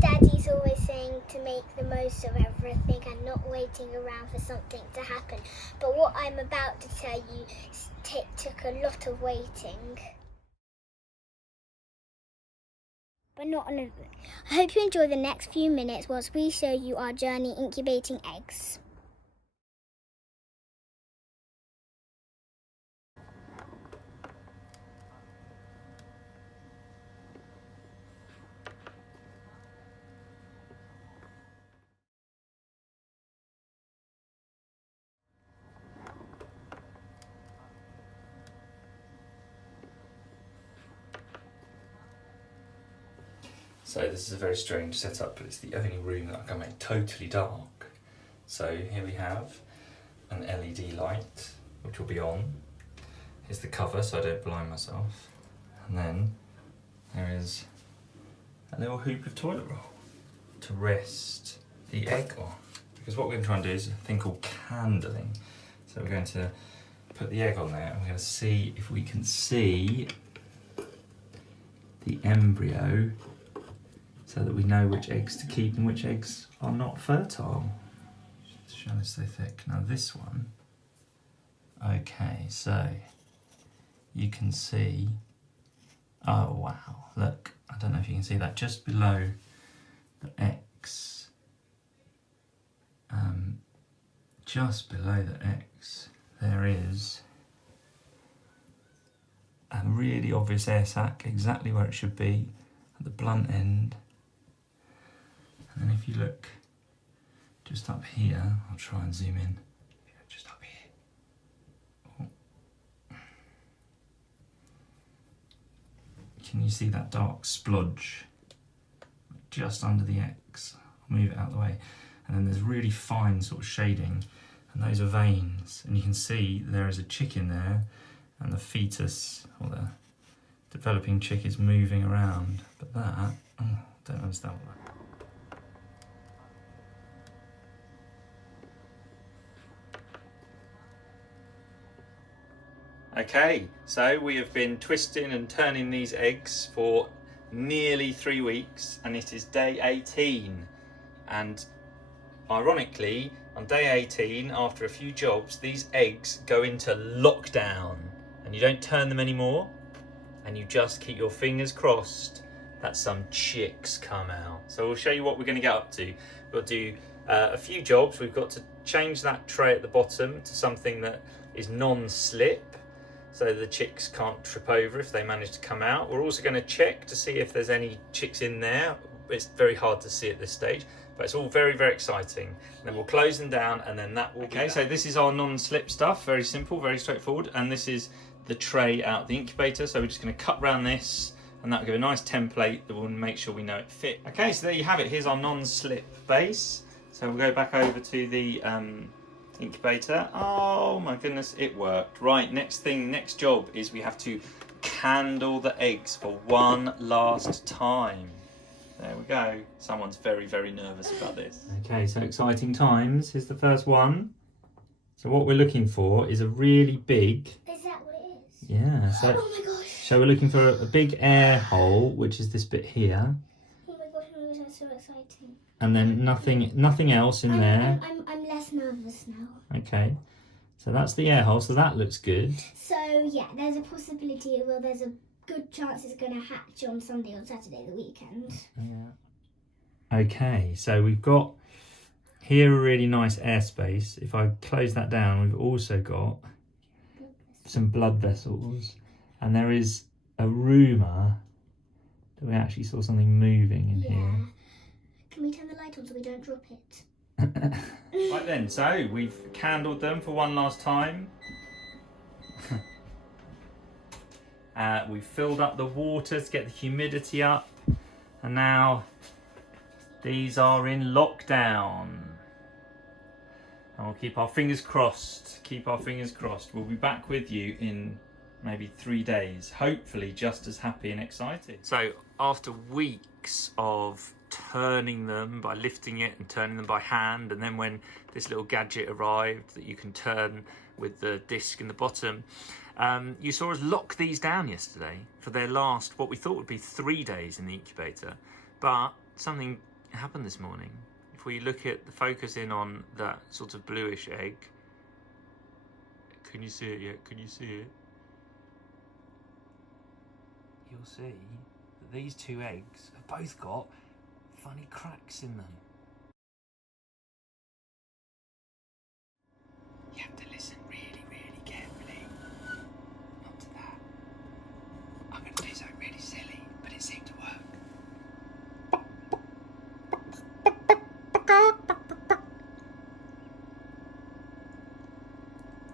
daddy's always saying to make the most of everything and not waiting around for something to happen. But what I'm about to tell you took a lot of waiting. But not on I hope you enjoy the next few minutes whilst we show you our journey incubating eggs. So this is a very strange setup, but it's the only room that I can make totally dark. So here we have an LED light, which will be on. Here's the cover so I don't blind myself. And then there is a little hoop of toilet roll to rest the egg on. Because what we're going to try and do is a thing called candling. So we're going to put the egg on there and we're going to see if we can see the embryo so that we know which eggs to keep and which eggs are not fertile. It's trying to stay thick. Now this one, okay, so you can see, oh wow, look, I don't know if you can see that, just below the X, just below the X, there is a really obvious air sac, exactly where it should be, at the blunt end. And if you look just up here, I'll try and zoom in. Just up here. Oh. Can you see that dark splodge just under the X? I'll move it out of the way. And then there's really fine sort of shading, and those are veins. And you can see there is a chick in there, and the fetus, or the developing chick, is moving around. But that, oh, don't understand what that. Okay, so we have been twisting and turning these eggs for nearly 3 weeks, and it is day 18. And ironically, on day 18, after a few jobs, these eggs go into lockdown, and you don't turn them anymore, and you just keep your fingers crossed that some chicks come out. So we'll show you what we're going to get up to. We'll do a few jobs. We've got to change that tray at the bottom to something that is non-slip, so the chicks can't trip over if they manage to come out. We're also going to check to see if there's any chicks in there. It's very hard to see at this stage, but it's all very, very exciting. And then we'll close them down, and then that will be that. So this is our non-slip stuff, very simple, very straightforward, and this is the tray out of the incubator. So we're just going to cut around this, and that'll give a nice template that will make sure we know it fit. Okay, so there you have it. Here's our non-slip base. So we'll go back over to the incubator. Oh my goodness, it worked. Right, next job is we have to candle the eggs for one last time. There we go. Someone's very, very nervous about this. Okay, so exciting times. Here's the first one. So what we're looking for is a really big... Is that what it is? Yeah. So, oh my gosh. So we're looking for a big air hole, which is this bit here. Oh my gosh, that's so exciting. And then nothing else in there. I'm less nervous now. Okay. So that's the air hole, so that looks good. So yeah, there's a possibility, well, there's a good chance it's going to hatch on Sunday or Saturday, the weekend. Yeah. Okay, so we've got here a really nice airspace. If I close that down, we've also got some blood vessels, and there is a rumour that we actually saw something moving in here. Can we turn the light on so we don't drop it? Right then, so we've candled them for one last time. We've filled up the water to get the humidity up, and now these are in lockdown. And we'll keep our fingers crossed. We'll be back with you in maybe 3 days, hopefully just as happy and excited. So after weeks of turning them by lifting it and turning them by hand, and then when this little gadget arrived that you can turn with the disc in the bottom, you saw us lock these down yesterday for their last, what we thought would be 3 days in the incubator, but something it happened this morning. If we look at the focus in on that sort of bluish egg, can you see it yet? Can you see it? You'll see that these two eggs have both got funny cracks in them. You have to listen really, really carefully. Not to that. I'm going to do something really silly, but it seemed to work.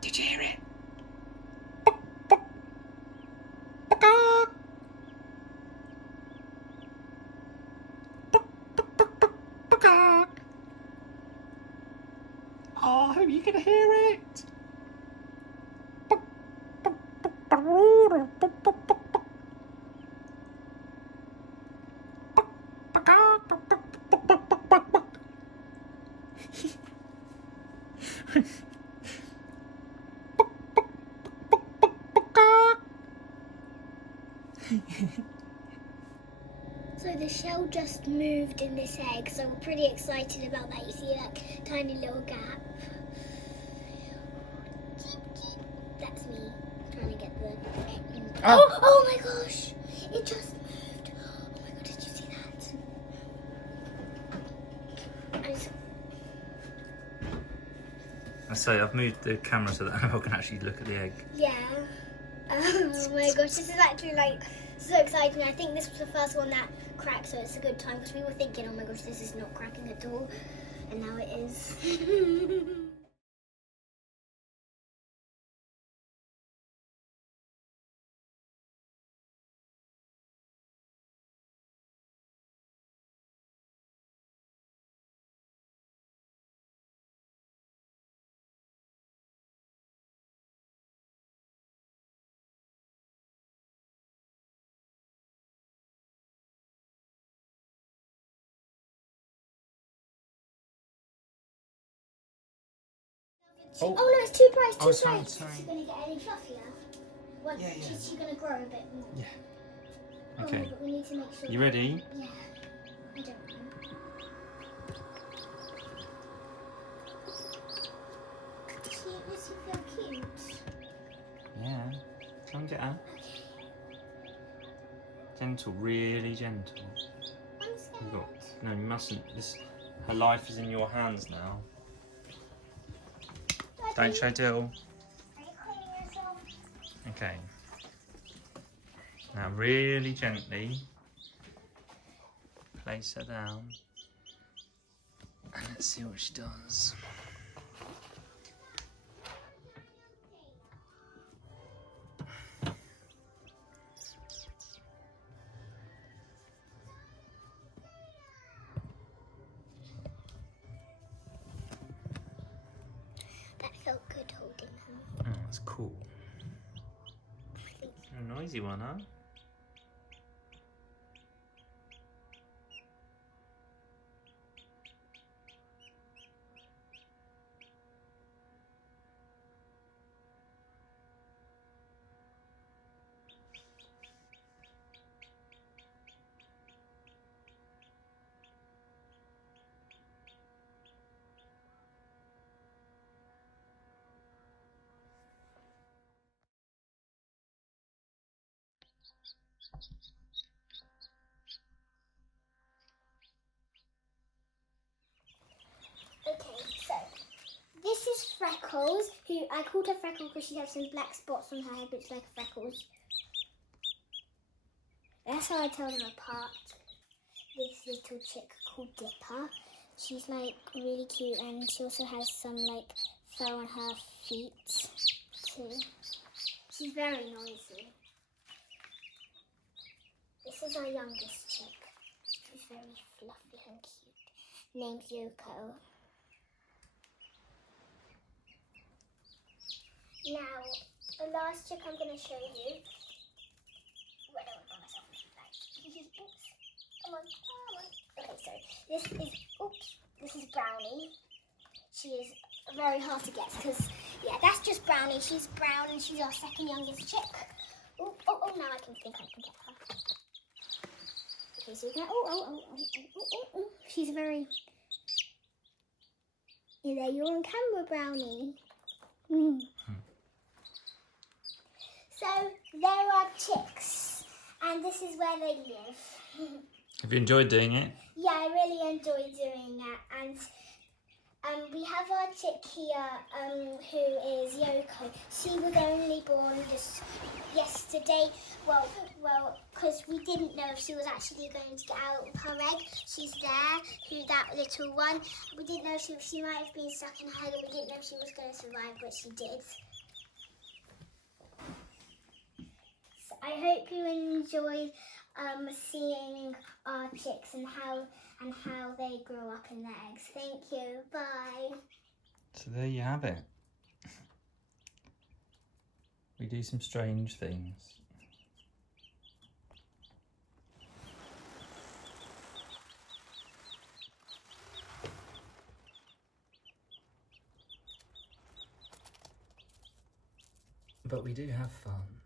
Did you hear it? Oh, I hope you can hear it. So the shell just moved in this egg, so I'm pretty excited about that. You see that tiny little gap? That's me trying to get the egg in. Oh my gosh! It just moved. Oh my god, did you see that? I say I've moved the camera so that I can actually look at the egg. Yeah. Oh my gosh, this is actually like so exciting. I think this was the first one that cracked, so it's a good time because we were thinking, oh my gosh, this is not cracking at all, and now it is. Oh. Oh no, it's too bright, Oh, too sorry, bright. sorry. Is she going to get any fluffier? Well, Yeah, yeah. Is she going to grow a bit more? Yeah. Oh, Okay. but we need to make sure. You ready? Yeah. I don't know. Does she feel cute? Yeah. Come and get her. Gentle, really gentle. I'm scared. You've got, no, you mustn't. Her life is in your hands now. Don't show Dill. Are you cleaning yourself? Okay. Now, really gently place her down. And let's see what she does. That felt good holding them. Oh, that's cool. You're a noisy one, huh? Okay, so this is Freckles, who I called her Freckles because she has some black spots on her head which like freckles. That's how I tell them apart. This little chick called Dipper. She's like really cute and she also has some like fur on her feet too. She's very noisy. This is our youngest chick. She's very fluffy and cute. Named Yoko. Now, the last chick I'm going to show you. Wait, I went by myself. Oops. Come on, come on. Okay, so this is Brownie. She is very hard to guess because, yeah, that's just Brownie. She's brown and she's our second youngest chick. Oh, now I can think I can get her. Okay, so you can, She's very... There, you're on camera, Brownie. So there are chicks, and this is where they live. Have you enjoyed doing it? Yeah, I really enjoy doing it, and we have our chick here, who is Yoko. She was only born just yesterday. Well, because we didn't know if she was actually going to get out of her egg. She's there, that little one. We didn't know if she might have been stuck in her egg, and we didn't know if she was going to survive, but she did. So I hope you enjoyed seeing our chicks and how they grow up in their eggs. Thank you. Bye. So there you have it. We do some strange things. But we do have fun.